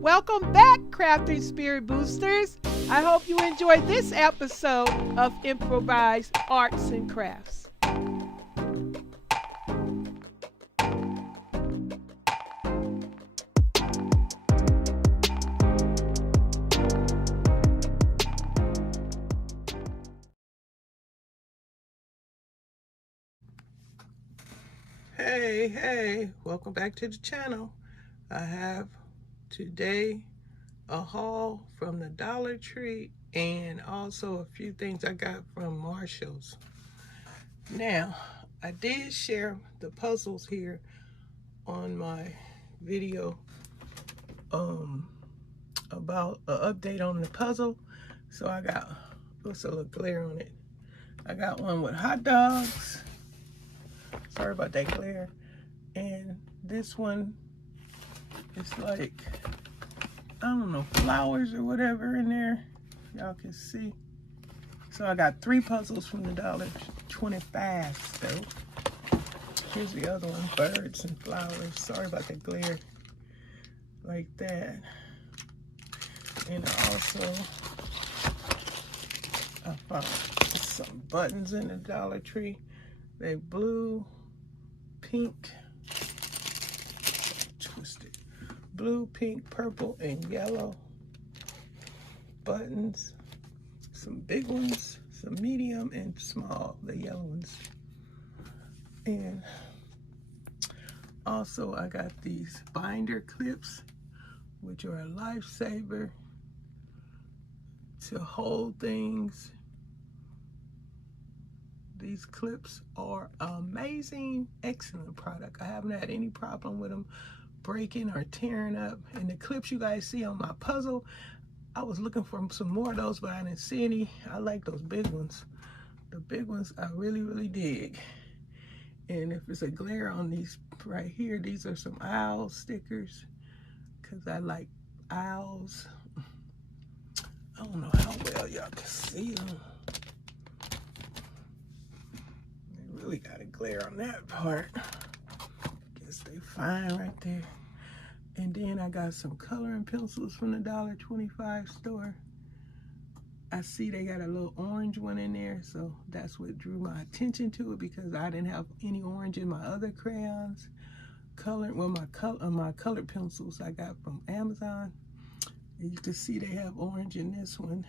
Welcome back, Crafting Spirit Boosters. I hope you enjoyed this episode of Improvised Arts and Crafts. Hey, welcome back to the channel. I have today a haul from the Dollar Tree and also a few things I got from Marshall's. Now, I did share the puzzles here on my video about an update on the puzzle. So I got, what's a little glare on it? I got one with hot dogs. Sorry about that glare. And this one is like, I don't know, flowers or whatever in there. Y'all can see. So I got 3 puzzles from the $1.25 though. Here's the other one, birds and flowers. Sorry about the glare. Like that. And I found some buttons in the Dollar Tree. They blue, pink, twisted, blue, pink, purple, and yellow buttons. Some big ones, some medium, and small, the yellow ones. And also I got these binder clips, which are a lifesaver to hold things. These clips are amazing, excellent product. I haven't had any problem with them breaking or tearing up. And the clips you guys see on my puzzle, I was looking for some more of those, but I didn't see any. I like those big ones. The big ones I really dig. And if it's a glare on these right here, these are some owl stickers because I like owls. I don't know how well y'all can see them. Really got a glare on that part. Guess they fine right there. And then I got some coloring pencils from the $1.25 store. I see they got a little orange one in there, so that's what drew my attention to it because I didn't have any orange in my other crayons. My colored pencils I got from Amazon. And you can see they have orange in this one.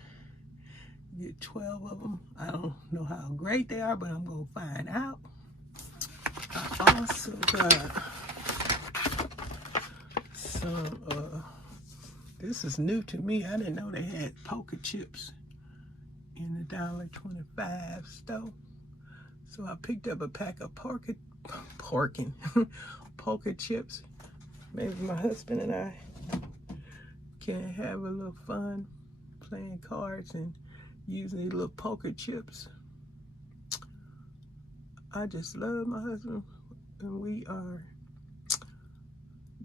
You get 12 of them. I don't know how great they are, but I'm gonna find out. I also got some, this is new to me. I didn't know they had poker chips in the $1.25 store. So I picked up a pack of poker chips. Maybe my husband and I can have a little fun playing cards and using these little poker chips. I just love my husband and we are,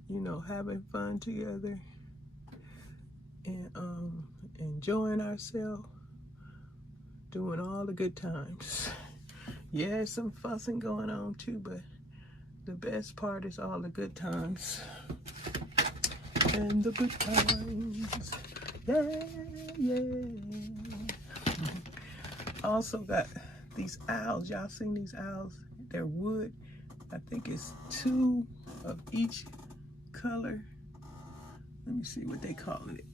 you know, having fun together and enjoying ourselves, doing all the good times. Yeah, there's some fussing going on too, but the best part is all the good times. And the good times. Yeah. Also got these owls. Y'all seen these owls? They're wood. I think it's 2 of each color. Let me see what they call it.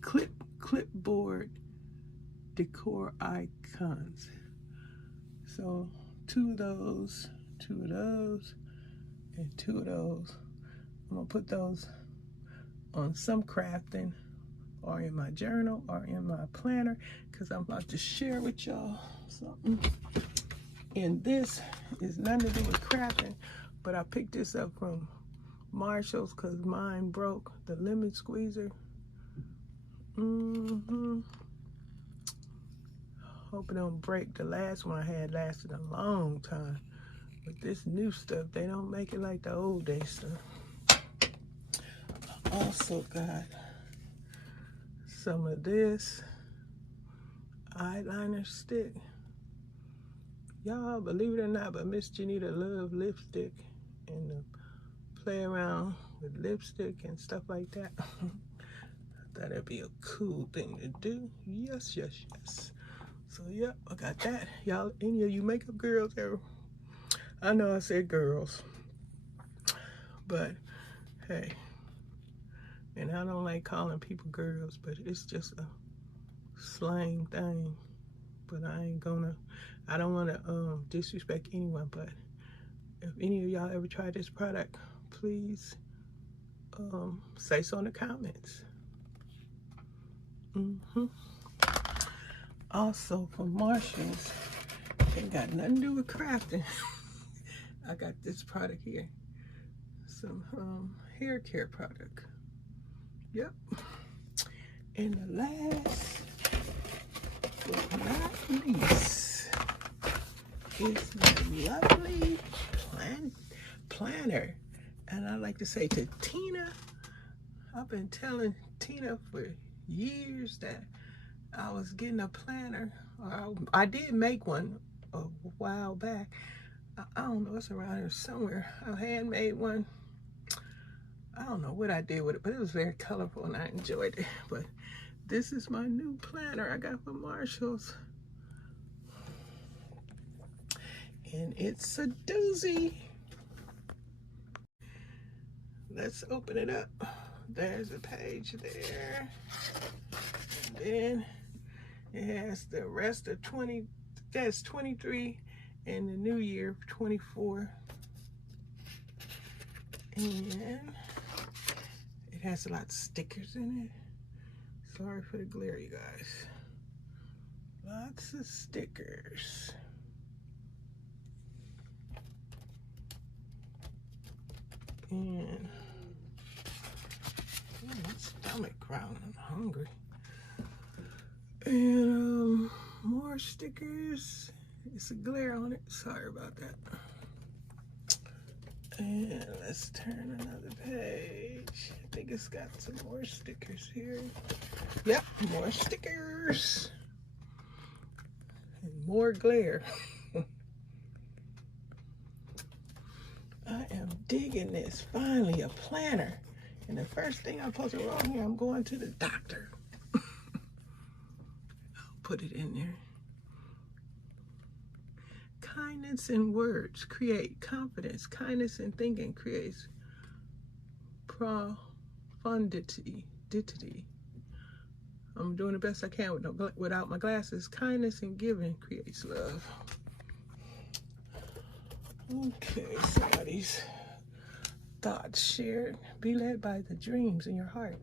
Clipboard decor icons. So 2 of those, 2 of those, and 2 of those. I'm gonna put those on some crafting or in my journal or in my planner because I'm about to share with y'all something. And this is nothing to do with crafting, but I picked this up from Marshall's because mine broke, the lemon squeezer. Hope it don't break. The last one I had lasted a long time. But this new stuff, they don't make it like the old day stuff. I also got some of this eyeliner stick. Y'all, believe it or not, but Miss Jenita love lipstick and play around with lipstick and stuff like that. That'd be a cool thing to do. Yes, yes, yes. So yeah, I got that. Y'all, any of you makeup girls ever? I know I said girls, but hey, and I don't like calling people girls, but it's just a slang thing. But I don't want to disrespect anyone, but if any of y'all ever tried this product, please say so in the comments. Also from Marshalls, ain't got nothing to do with crafting. I got this product here, some hair care product. Yep. And the last but not least is my lovely planner. And I like to say to Tina, I've been telling Tina for years that I was getting a planner. I did make one a while back. I don't know, it's around here somewhere. I handmade one. I don't know what I did with it, but it was very colorful and I enjoyed it. But this is my new planner I got from Marshalls. And it's a doozy. Let's open it up. There's a page there. And then it has the rest of 23 and the new year 24. And it has a lot of stickers in it. Sorry for the glare, you guys. Lots of stickers. And my stomach growling, I'm hungry. And more stickers. It's a glare on it. Sorry about that. And let's turn another page. I think it's got some more stickers here. Yep, more stickers. And more glare. I am digging this. Finally, a planner. And the first thing I'm supposed to write here, I'm going to the doctor. I'll put it in there. Kindness in words create confidence. Kindness in thinking creates profundity. I'm doing the best I can without my glasses. Kindness in giving creates love. Okay, somebody's thoughts shared. Be led by the dreams in your heart.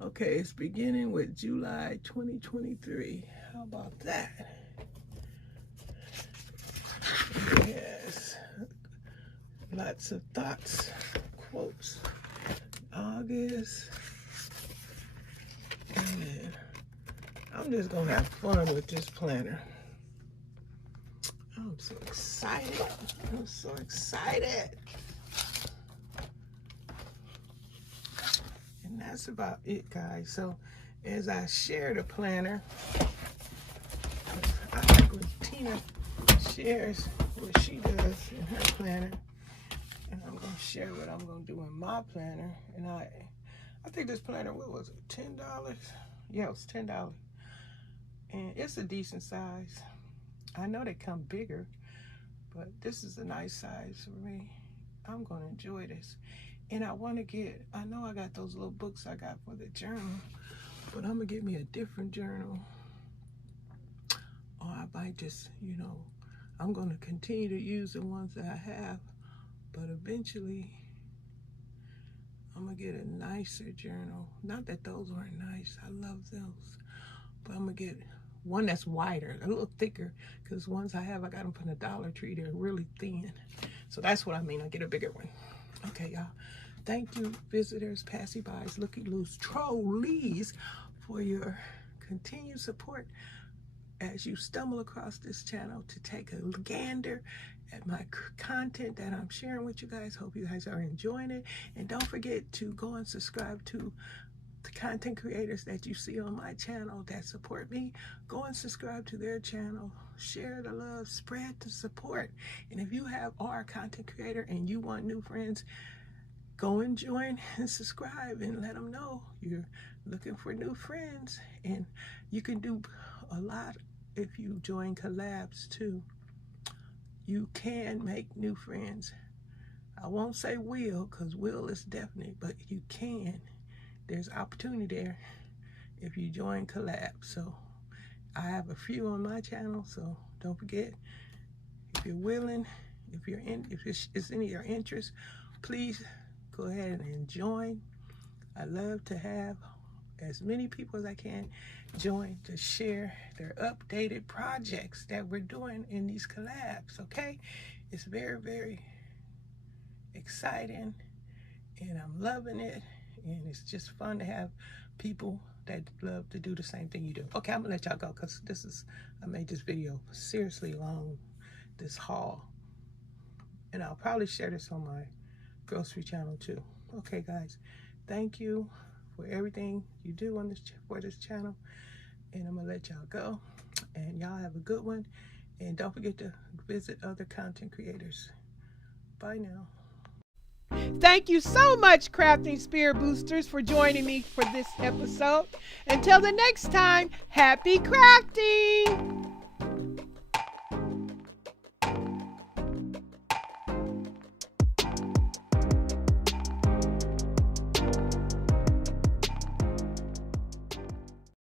Okay, it's beginning with July 2023. How about that? Yes, lots of thoughts, quotes. August. And I'm just gonna have fun with this planner. I'm so excited. I'm so excited. And that's about it, guys. So as I share the planner, I like when Tina shares what she does in her planner. And I'm gonna share what I'm gonna do in my planner. And I think this planner, what was it, $10? Yeah, it was $10. And it's a decent size. I know they come bigger, but this is a nice size for me. I'm gonna enjoy this. And I wanna get, I know I got those little books I got for the journal, but I'm gonna get me a different journal. Or I might just, you know, I'm gonna continue to use the ones that I have, but eventually I'm gonna get a nicer journal. Not that those aren't nice, I love those, but I'm gonna get one that's wider, a little thicker, because ones I have, I got them from the Dollar Tree. They're really thin. So that's what I mean. I get a bigger one. Okay, y'all. Thank you, visitors, passy-bys, looky-loos, trolleys, for your continued support as you stumble across this channel to take a gander at my content that I'm sharing with you guys. Hope you guys are enjoying it. And don't forget to go and subscribe to the content creators that you see on my channel that support me. Go and subscribe to their channel. Share the love, spread the support. And if you are a content creator and you want new friends, go and join and subscribe and let them know you're looking for new friends. And you can do a lot if you join collabs too. You can make new friends. I won't say will, because will is definite, but you can. There's opportunity there if you join collabs. So I have a few on my channel, so don't forget, if you're willing, if it's in your interest, please go ahead and join. I love to have as many people as I can join to share their updated projects that we're doing in these collabs, okay? It's very, very exciting, and I'm loving it, and it's just fun to have people that love to do the same thing you do. Okay, I'm gonna let y'all go, because I made this video seriously long, this haul, and I'll probably share this on my grocery channel too. Okay guys, thank you for everything you do on for this channel, and I'm gonna let y'all go, and y'all have a good one, and don't forget to visit other content creators. Bye now. Thank you so much, Crafting Spirit Boosters, for joining me for this episode. Until the next time, happy crafting!